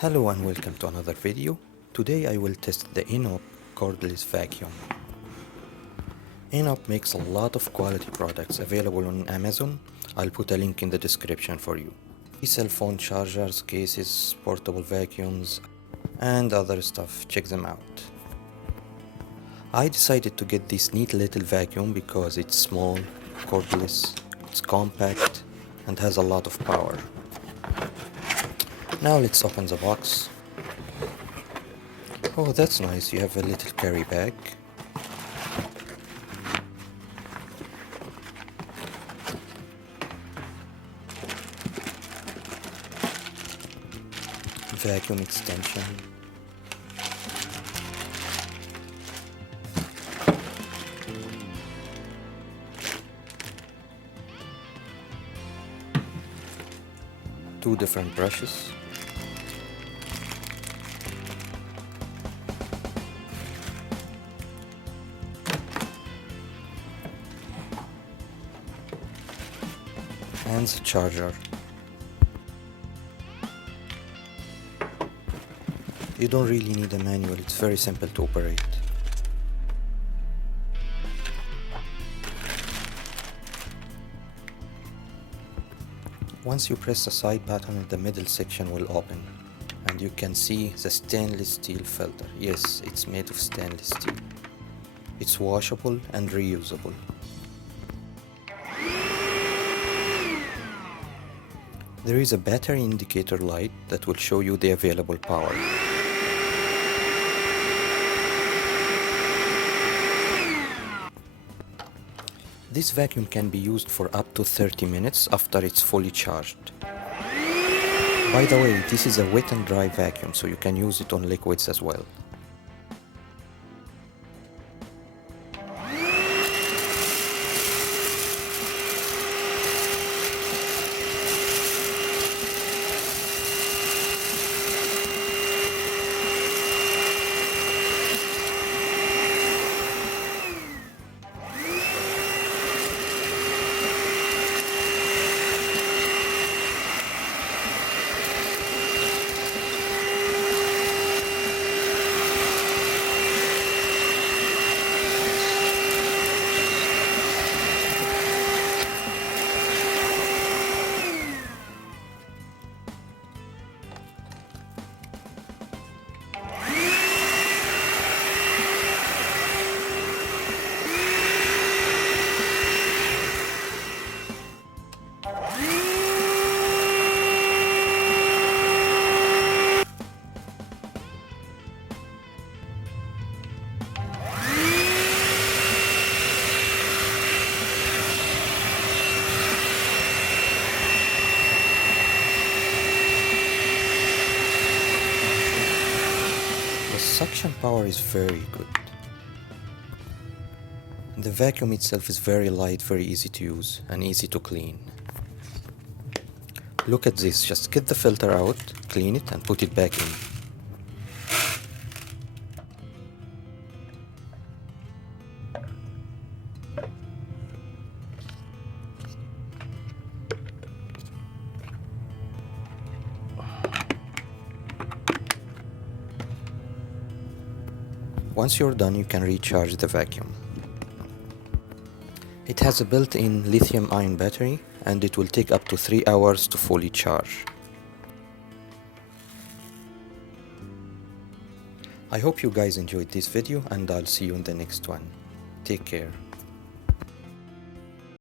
Hello and welcome to another video. Today I will test the Ainope cordless vacuum. Ainope makes a lot of quality products available on Amazon. I'll put a link in the description for you. Cell phone chargers, cases, portable vacuums, and other stuff. Check them out. I decided to get this neat little vacuum because it's small, cordless, it's compact, and has a lot of power. Now let's open the box. Oh, that's nice, you have a little carry bag. Vacuum extension. Two different brushes. And the charger. You don't really need a manual, it's very simple to operate. Once you press the side button, the middle section will open and you can see the stainless steel filter. Yes, it's made of stainless steel. It's washable and reusable. There is a battery indicator light that will show you the available power. This vacuum can be used for up to 30 minutes after it's fully charged. By the way, this is a wet and dry vacuum, so you can use it on liquids as well. The suction power is very good. The vacuum itself is very light, very easy to use and easy to clean. Look at this, just get the filter out, clean it and put it back in. Once you're done, you can recharge the vacuum. It has a built-in lithium-ion battery and it will take up to 3 hours to fully charge. I hope you guys enjoyed this video and I'll see you in the next one. Take care.